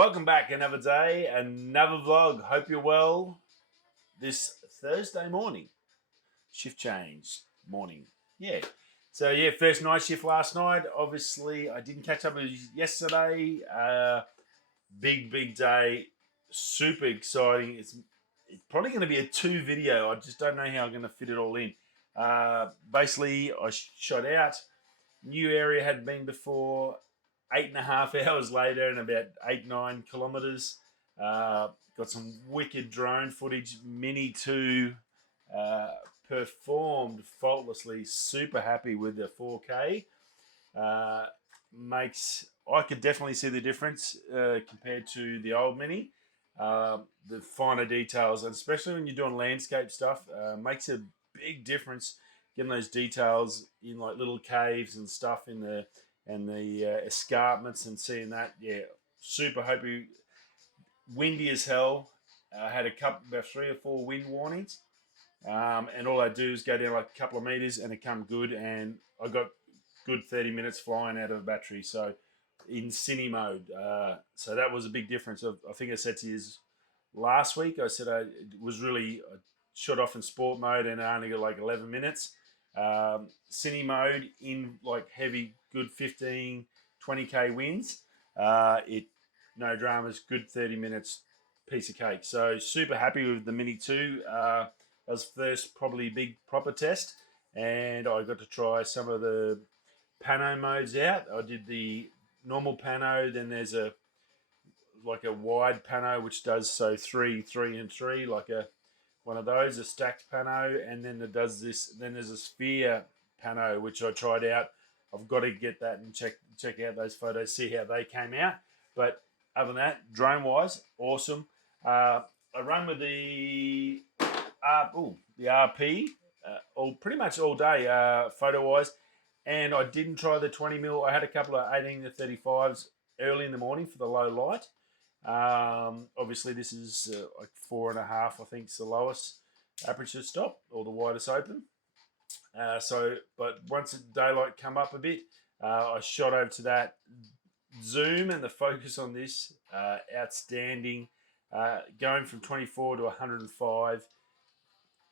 Welcome back, another day, another vlog. Hope you're well. This Thursday morning, shift change morning. Yeah. So yeah, first night shift last night. Obviously, I didn't catch up with yesterday. Big day. Super exciting. It's probably going to be a 2 video. I just don't know how I'm going to fit it all in. Basically, I shot out. New area hadn't been before. 8.5 hours later, and about 8-9 kilometers. Got some wicked drone footage. Mini 2 performed faultlessly. Super happy with the 4K. I could definitely see the difference compared to the old Mini. The finer details, and especially when you're doing landscape stuff, makes a big difference getting those details in like little caves and stuff in the escarpments and seeing that. Yeah, super happy. Windy as hell. I had about 3 or 4 wind warnings, and all I do is go down like a couple of meters and it come good, and I got good 30 minutes flying out of the battery. So in cine mode, so that was a big difference. I think I said to you last week, I said I shot off in sport mode and I only got like 11 minutes. Cine mode in like heavy, good 15, 20k winds. No dramas, good 30 minutes, piece of cake. So super happy with the Mini 2. That was first probably big proper test, and I got to try some of the pano modes out. I did the normal pano, then there's a wide pano which does 3, 3 and 3, like one of those, a stacked pano, and then it does this. Then there's a sphere pano which I tried out. I've got to get that and check out those photos, see how they came out. But other than that, drone wise, awesome. I run with the RP pretty much all day, photo wise, and I didn't try the 20mm. I had a couple of 18 to 35s early in the morning for the low light. Obviously this is like 4.5, I think is the lowest aperture stop, or the widest open. But once the daylight come up a bit, I shot over to that. Zoom and the focus on this, outstanding. Going from 24 to 105.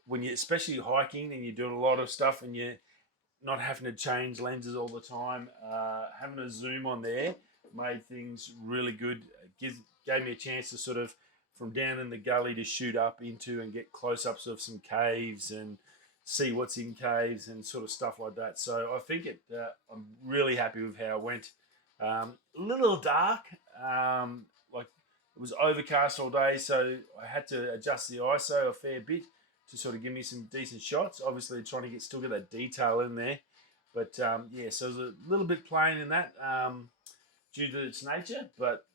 When you, especially hiking and you're doing a lot of stuff and you're not having to change lenses all the time, having a zoom on there made things really good. Gave me a chance to sort of, from down in the gully, to shoot up into and get close-ups of some caves and see what's in caves and sort of stuff like that. So I think I'm really happy with how it went. A little dark, like it was overcast all day, so I had to adjust the ISO a fair bit to sort of give me some decent shots. Obviously trying to still get that detail in there. But yeah, so it was a little bit plain in that due to its nature, but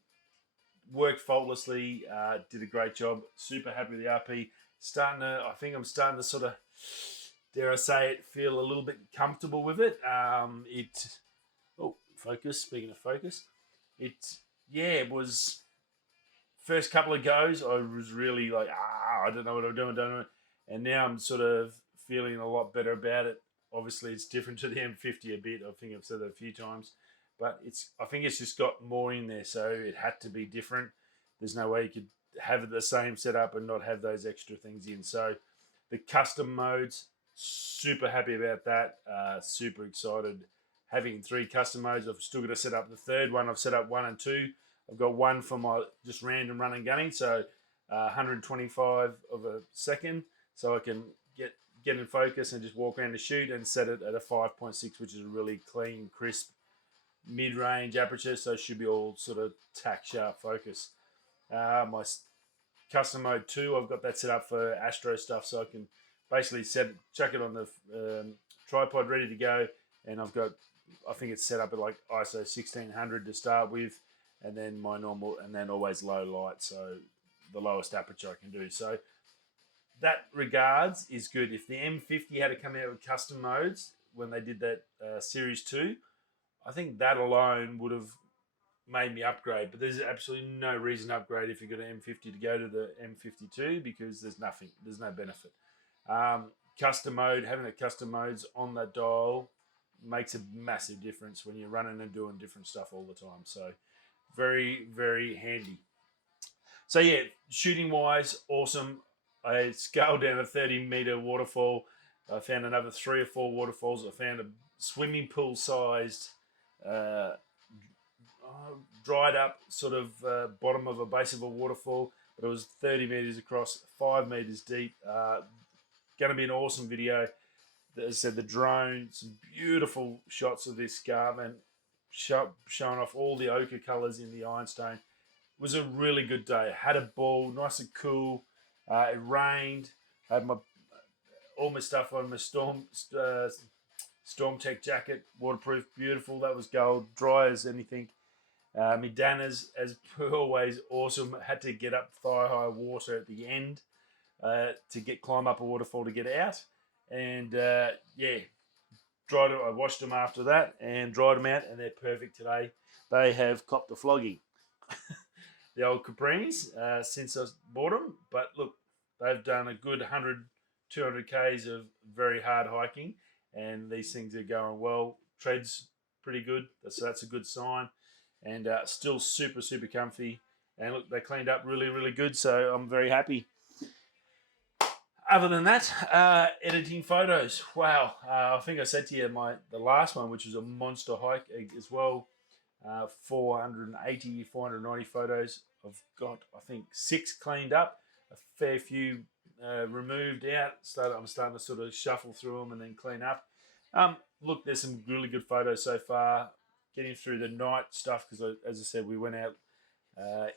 worked faultlessly, did a great job. Super happy with the RP. I think I'm starting to sort of, dare I say it, feel a little bit comfortable with it. Focus, speaking of focus, it was first couple of goes, I was really like, I don't know what I'm doing, and now I'm sort of feeling a lot better about it. Obviously it's different to the M50 a bit. I think I've said that a few times. But I think it's just got more in there, so it had to be different. There's no way you could have the same setup and not have those extra things in. So the custom modes, super happy about that. Super excited. Having 3 custom modes, I've still got to set up the third one. I've set up 1 and 2. I've got 1 for my just random run and gunning, so 125 of a second, so I can get in focus and just walk around the shoot, and set it at a 5.6, which is a really clean, crisp, mid-range aperture, so it should be all sort of tack sharp focus. My custom mode 2, I've got that set up for astro stuff, so I can basically chuck it on the tripod ready to go, and I think it's set up at like ISO 1600 to start with, and then my normal, and then always low light, so the lowest aperture I can do. So that regards is good. If the M50 had to come out with custom modes when they did that Series 2, I think that alone would have made me upgrade. But there's absolutely no reason to upgrade if you've got an M50 to go to the M52, because there's no benefit. Custom mode, having the custom modes on that dial makes a massive difference when you're running and doing different stuff all the time. So very, very handy. So yeah, shooting wise, awesome. I scaled down a 30-meter waterfall. I found another 3 or 4 waterfalls. I found a swimming pool sized, uh, dried up sort of bottom of a base of a waterfall, but it was 30 meters across, 5 meters deep. Going to be an awesome video. As I said, the drone, some beautiful shots of this escarpment, showing off all the ochre colours in the ironstone. It was a really good day. I had a ball, nice and cool. It rained. I had all my stuff on, my storm tech jacket, waterproof, beautiful. That was gold, dry as anything. My Danas, as per always, awesome. Had to get up thigh high water at the end to climb up a waterfall to get out. And yeah, I washed them after that and dried them out, and they're perfect today. They have copped a flogging. The old Caprinis since I bought them. But look, they've done a good 100, 200 Ks of very hard hiking, and these things are going well. Tread's pretty good, so that's a good sign. And still super, super comfy. And look, they cleaned up really, really good, so I'm very happy. Other than that, editing photos. Wow, I think I said to you the last one, which was a monster hike as well. 480, 490 photos. I've got, I think, 6 cleaned up, a fair few removed out. I'm starting to sort of shuffle through them and then clean up. Look, there's some really good photos so far. Getting through the night stuff because, as I said, we went out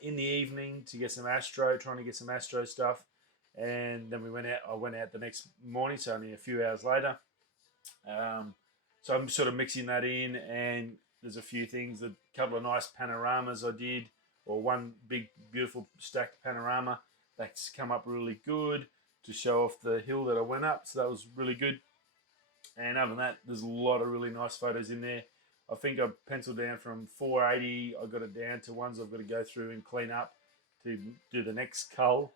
in the evening to get some trying to get some astro stuff, and then I went out the next morning, so only a few hours later. So I'm sort of mixing that in, and there's a few things, a couple of nice panoramas I did, or one big, beautiful stacked panorama that's come up really good to show off the hill that I went up. So that was really good. And other than that, there's a lot of really nice photos in there. I think I penciled down from 480. I got it down to ones I've got to go through and clean up to do the next cull.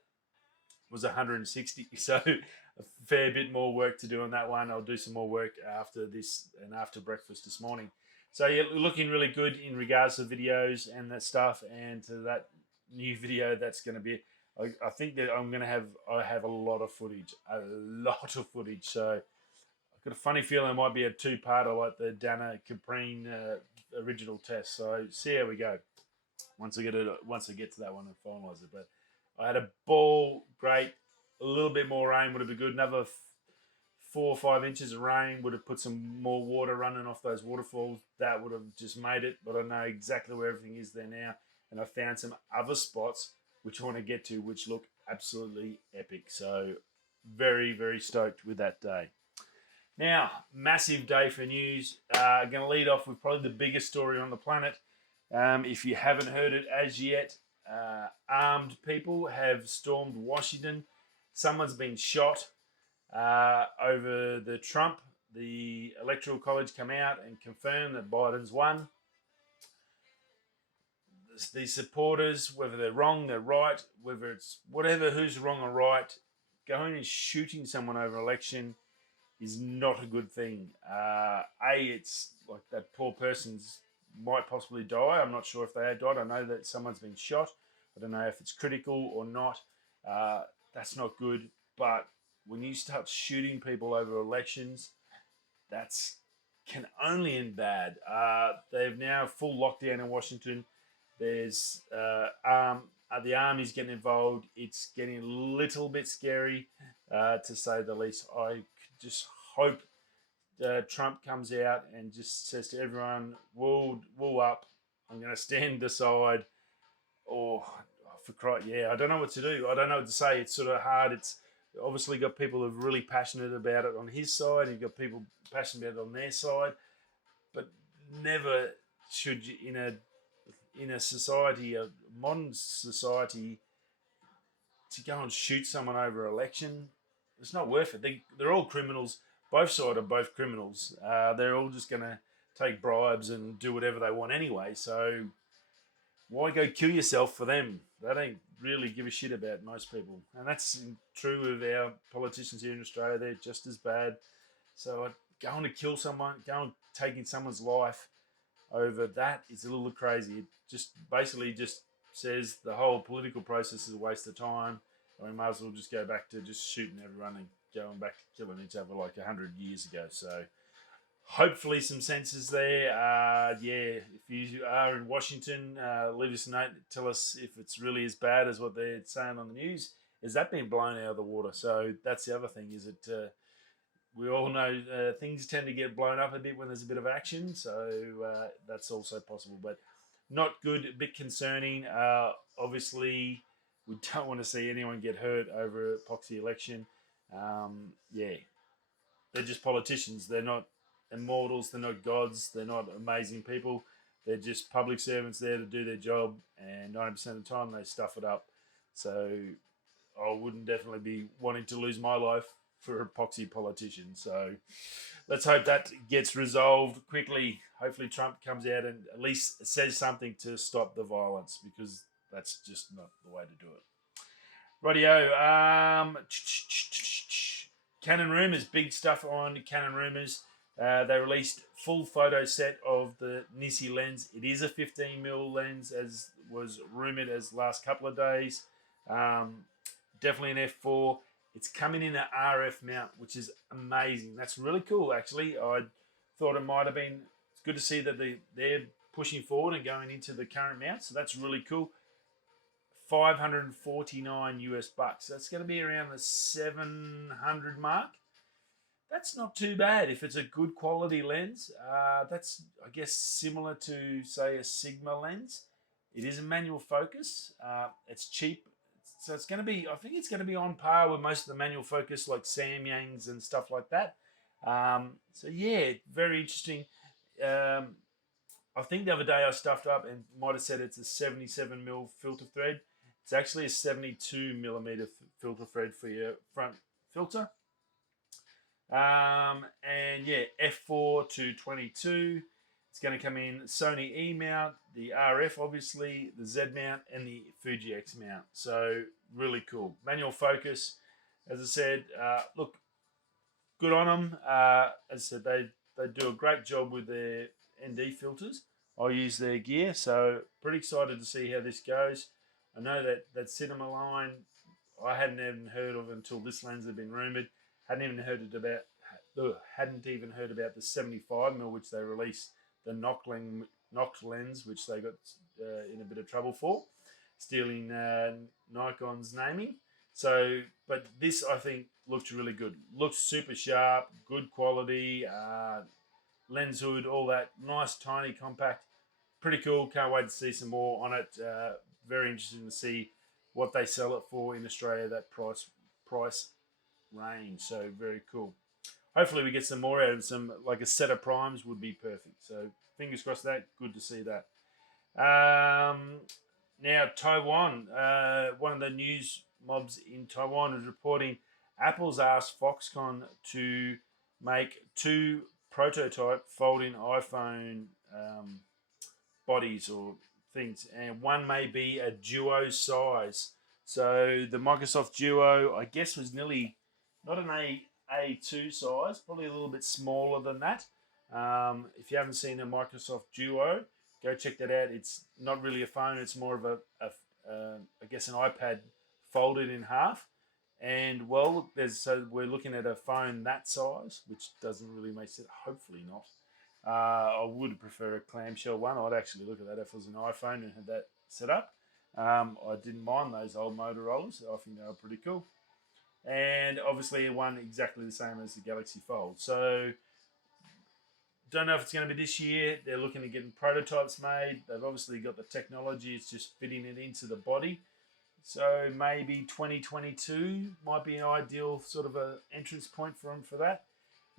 Was 160. So a fair bit more work to do on that one. I'll do some more work after this and after breakfast this morning. So yeah, looking really good in regards to videos and that stuff, and to that new video that's going to be. I think that I have a lot of footage, So I've got a funny feeling it might be a 2-parter like the Dana Caprine original test. So see how we go once I get to that one and finalise it. But I had a ball, great. A little bit more rain would have been good. Another 4 or 5 inches of rain would have put some more water running off those waterfalls. That would have just made it. But I know exactly where everything is there now, and I found some other spots which I want to get to, which look absolutely epic. So very, very stoked with that day. Now, massive day for news. I'm going to lead off with probably the biggest story on the planet. If you haven't heard it as yet, armed people have stormed Washington. Someone's been shot over the Trump. The Electoral College come out and confirm that Biden's won. The supporters, whether they're wrong, they're right, whether it's whatever, who's wrong or right, going and shooting someone over election is not a good thing. It's like that poor person's might possibly die. I'm not sure if they had died. I know that someone's been shot. I don't know if it's critical or not. That's not good. But when you start shooting people over elections, that's can only end bad. They've now full lockdown in Washington. There's the army's getting involved. It's getting a little bit scary, to say the least. I just hope Trump comes out and just says to everyone, "Wool up! I'm going to stand aside." Or for Christ, I don't know what to do. I don't know what to say. It's sort of hard. It's obviously got people who are really passionate about it on his side. You've got people passionate about it on their side, but never should you in a society, a modern society, to go and shoot someone over election. It's not worth it. They're all criminals. Both sides are both criminals. They're all just going to take bribes and do whatever they want anyway. So why go kill yourself for them? They don't really give a shit about most people. And that's true of our politicians here in Australia. They're just as bad. So going to kill someone, going taking someone's life over that is a little crazy. It just basically just says the whole political process is a waste of time, and we might as well just go back to just shooting everyone and going back to killing each other like 100 years ago. So hopefully some sense is there. Yeah, if you are in Washington, leave us a note. Tell us if it's really as bad as what they're saying on the news. Is that being blown out of the water? So that's the other thing, is it... we all know things tend to get blown up a bit when there's a bit of action, so that's also possible. But not good, a bit concerning. Obviously, we don't want to see anyone get hurt over a proxy election. Yeah, they're just politicians. They're not immortals. They're not gods. They're not amazing people. They're just public servants there to do their job, and 90% of the time they stuff it up. So I wouldn't definitely be wanting to lose my life for a proxy politician. So let's hope that gets resolved quickly. Hopefully Trump comes out and at least says something to stop the violence, because that's just not the way to do it. Rightio. Canon rumours, big stuff on Canon rumours. They released full photo set of the Nissy lens. It is a 15mm lens, as was rumoured as last couple of days. Definitely an f4. It's coming in an RF mount, which is amazing. That's really cool, actually. I thought it might have been... It's good to see that they're pushing forward and going into the current mount, so that's really cool. $549 bucks. That's going to be around the 700 mark. That's not too bad if it's a good quality lens. That's, I guess, similar to, say, a Sigma lens. It is a manual focus. It's cheap. So it's going to be, I think it's going to be on par with most of the manual focus like Samyangs and stuff like that. So yeah, very interesting. I think the other day I stuffed up and might have said it's a 77mm filter thread. It's actually a 72mm filter thread for your front filter. And yeah, f4 to 22. It's going to come in Sony E mount, the RF obviously, the Z mount, and the Fuji X mount. So really cool. Manual focus, as I said. Look, good on them. As I said, they do a great job with their ND filters. I use their gear, so pretty excited to see how this goes. I know that cinema line I hadn't even heard of until this lens had been rumoured. Hadn't even heard about the 75mm which they released, the knock lens, which they got in a bit of trouble for, stealing Nikon's naming. So, but this I think looked really good. Looks super sharp, good quality, lens hood, all that, nice, tiny, compact, pretty cool. Can't wait to see some more on it. Very interesting to see what they sell it for in Australia, that price range. So very cool. Hopefully we get some more out of some, like a set of primes would be perfect. So fingers crossed that. Good to see that. Now Taiwan, one of the news mobs in Taiwan is reporting Apple's asked Foxconn to make 2 prototype folding iPhone bodies or things, and one may be a Duo size. So the Microsoft Duo, I guess, was nearly not an A2 size, probably a little bit smaller than that. If you haven't seen a Microsoft Duo, go check that out. It's not really a phone; it's more of I guess, an iPad folded in half. And well, so we're looking at a phone that size, which doesn't really make sense. Hopefully not. I would prefer a clamshell one. I'd actually look at that if it was an iPhone and had that set up. I didn't mind those old Motorola's. I think they were pretty cool. And obviously one exactly the same as the Galaxy Fold. So don't know if it's going to be this year. They're looking at getting prototypes made. They've obviously got the technology. It's just fitting it into the body. So maybe 2022 might be an ideal sort of a entrance point for them for that.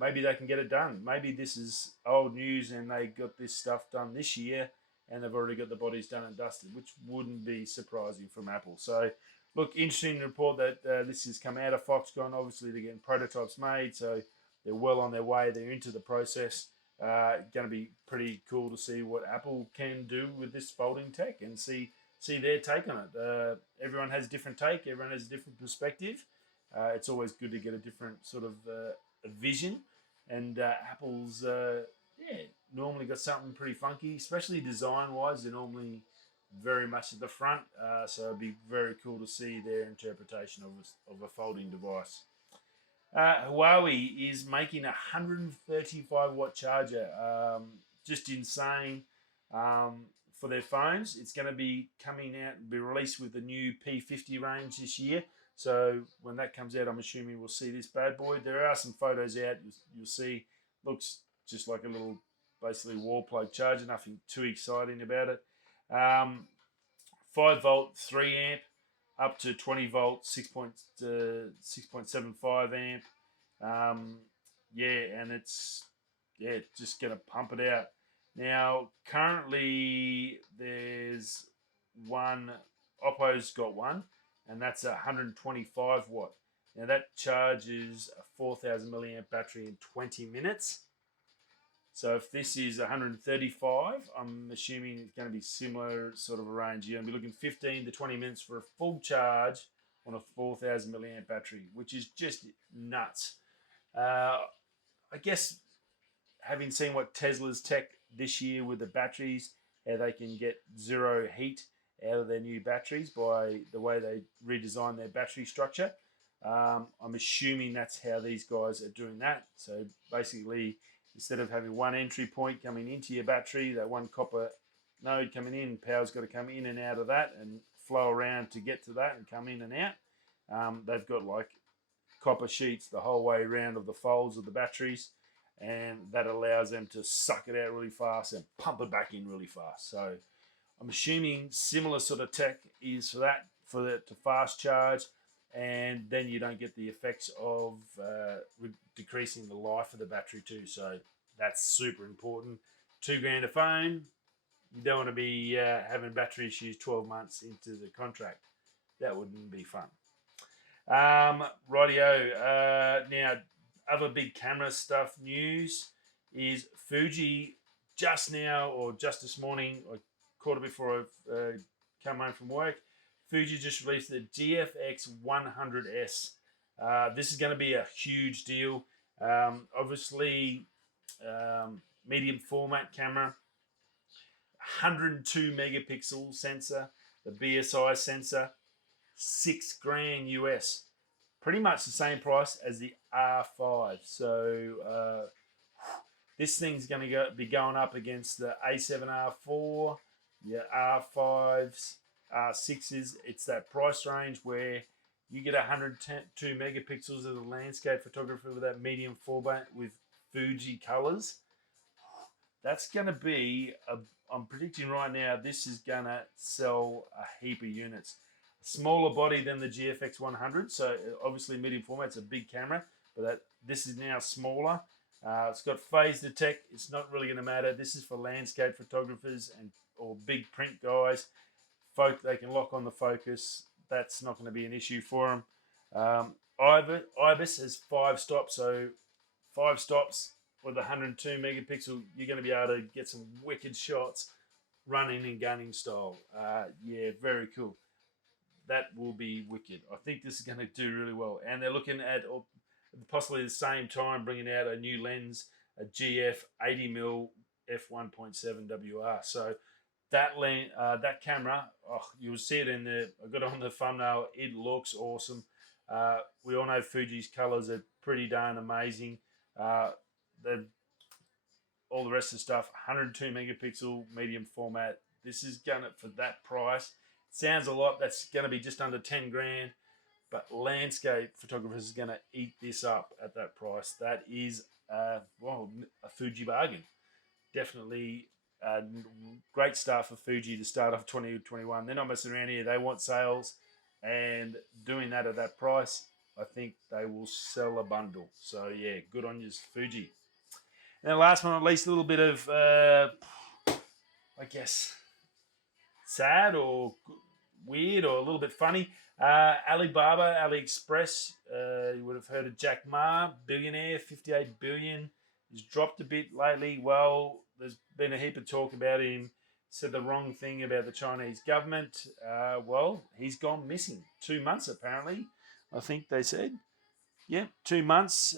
Maybe they can get it done. Maybe this is old news and they got this stuff done this year and they've already got the bodies done and dusted, which wouldn't be surprising from Apple. So, look, interesting report that this has come out of Foxconn. Obviously, they're getting prototypes made, so they're well on their way. They're into the process. Going to be pretty cool to see what Apple can do with this folding tech and see their take on it. Everyone has a different take. Everyone has a different perspective. It's always good to get a different sort of a vision. And Apple's normally got something pretty funky, especially design-wise. They're normally very much at the front. So it'd be very cool to see their interpretation of a folding device. Huawei is making a 135 watt charger. Just insane for their phones. It's going to be coming out and be released with the new P50 range this year. So when that comes out, I'm assuming we'll see this bad boy. There are some photos out. You'll see. Looks just like a little, basically, wall plug charger. Nothing too exciting about it. 5 volt, 3 amp, up to 20 volt, 6.75 amp. And it's just gonna pump it out. Now, currently, there's one. Oppo's got one, and that's a 125 watt. Now that charges a 4,000 milliamp battery in 20 minutes. So if this is 135, I'm assuming it's going to be similar sort of a range. You're going to be looking 15 to 20 minutes for a full charge on a 4,000 milliamp battery, which is just nuts. I guess having seen what Tesla's tech this year with the batteries, how they can get zero heat out of their new batteries by the way they redesign their battery structure. I'm assuming that's how these guys are doing that. So basically, instead of having one entry point coming into your battery, that one copper node coming in, power's got to come in and out of that and flow around to get to that and come in and out. They've got like copper sheets the whole way around of the folds of the batteries, and that allows them to suck it out really fast and pump it back in really fast. So I'm assuming similar sort of tech is for that to fast charge, and then you don't get the effects of decreasing the life of the battery too. So that's super important. $2,000 a phone. You don't want to be having battery issues 12 months into the contract. That wouldn't be fun. Rightio. Now, other big camera stuff news is Fuji just now, or just this morning, I caught it before I come home from work. Fuji just released the GFX 100S. This is going to be a huge deal. Obviously, medium format camera, 102 megapixel sensor, the BSI sensor, $6,000 US. Pretty much the same price as the R5. So this thing's going to be going up against the A7R4, your R5s, R6s. It's that price range where you get 102 megapixels of the landscape photography with that medium format with Fuji colors. That's going to be, I'm predicting right now, this is going to sell a heap of units. Smaller body than the GFX 100, so obviously medium format, it's a big camera, but this is now smaller. It's got phase detect. It's not really going to matter. This is for landscape photographers or big print guys. They can lock on the focus. That's not going to be an issue for them. IBIS has 5 stops, so 5 stops with 102 megapixel. You're going to be able to get some wicked shots, running and gunning style. Yeah, very cool. That will be wicked. I think this is going to do really well. And they're looking at possibly the same time bringing out a new lens, a GF 80mm f1.7 WR. So that camera, you'll see it in the. I got it on the thumbnail. It looks awesome. We all know Fuji's colors are pretty darn amazing. All the rest of the stuff, 102 megapixel medium format. This is gonna, for that price. Sounds a lot. That's going to be just under 10 grand, but landscape photographers is going to eat this up at that price. That is, a Fuji bargain. Definitely great start for Fuji to start off 2021. They're not messing around here. They want sales, and doing that at that price, I think they will sell a bundle. So yeah, good on you, Fuji. And last but not least, a little bit of, I guess, sad or weird or a little bit funny. Alibaba, AliExpress, you would have heard of Jack Ma, billionaire, 58 billion. He's dropped a bit lately. Well, there's been a heap of talk about him. Said the wrong thing about the Chinese government. Well, he's gone missing. 2 months, apparently, I think they said. Yeah, 2 months.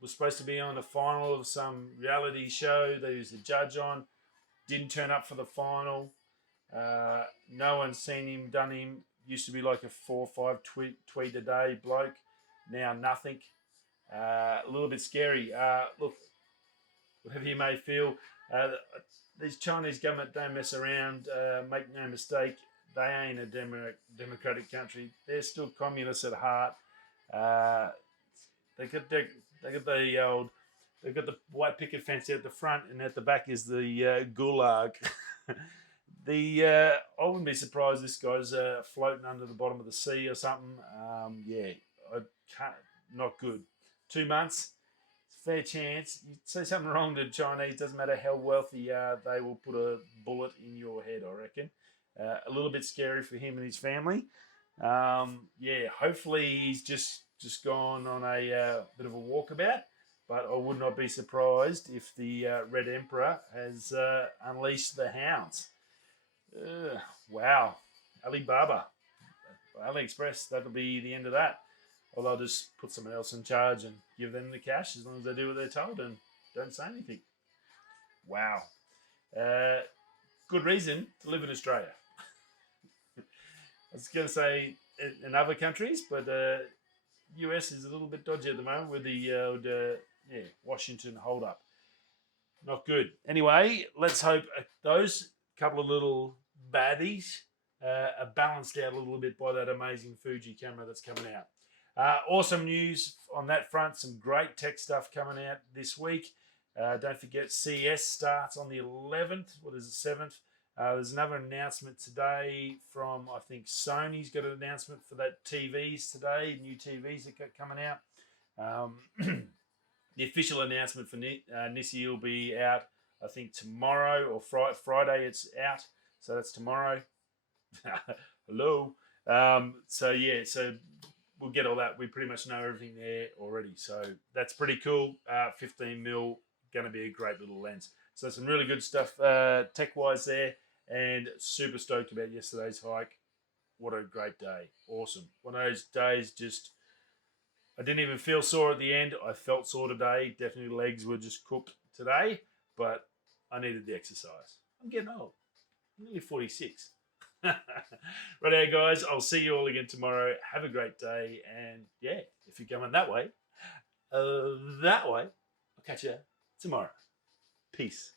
Was supposed to be on the final of some reality show that he was a judge on. Didn't turn up for the final. No one's seen him, done him. Used to be like a 4 or 5 tweet a day bloke. Now nothing. A little bit scary. Look, whatever you may feel, these Chinese government don't mess around. Make no mistake, they ain't a democratic country. They're still communists at heart. They got they've got the white picket fence at the front, and at the back is the gulag. I wouldn't be surprised this guy's floating under the bottom of the sea or something. Yeah, I can't. Not good. 2 months, fair chance. You say something wrong to the Chinese, doesn't matter how wealthy you are, they will put a bullet in your head, I reckon. A little bit scary for him and his family. Yeah, hopefully he's just gone on a bit of a walkabout, but I would not be surprised if the Red Emperor has unleashed the hounds. Wow. Alibaba, AliExpress, that'll be the end of that. Or they'll just put someone else in charge and give them the cash as long as they do what they're told and don't say anything. Wow. Good reason to live in Australia. I was going to say in other countries, but US is a little bit dodgy at the moment with the Washington hold up. Not good. Anyway, let's hope those couple of little baddies are balanced out a little bit by that amazing Fuji camera that's coming out. Awesome news on that front. Some great tech stuff coming out this week. Don't forget CES starts on the 11th. What is it, 7th? There's another announcement today from, I think, Sony's got an announcement for that TVs today. New TVs that got coming out. The official announcement for Nissy will be out, I think, tomorrow or Friday. It's out, so that's tomorrow. Hello. So we'll get all that. We pretty much know everything there already. So that's pretty cool. 15mm, going to be a great little lens. So some really good stuff tech-wise there. And super stoked about yesterday's hike. What a great day. Awesome. One of those days I didn't even feel sore at the end. I felt sore today. Definitely legs were just cooked today. But I needed the exercise. I'm getting old. I'm nearly 46. Right, guys, I'll see you all again tomorrow. Have a great day, and yeah, if you're coming that way, I'll catch you tomorrow. Peace.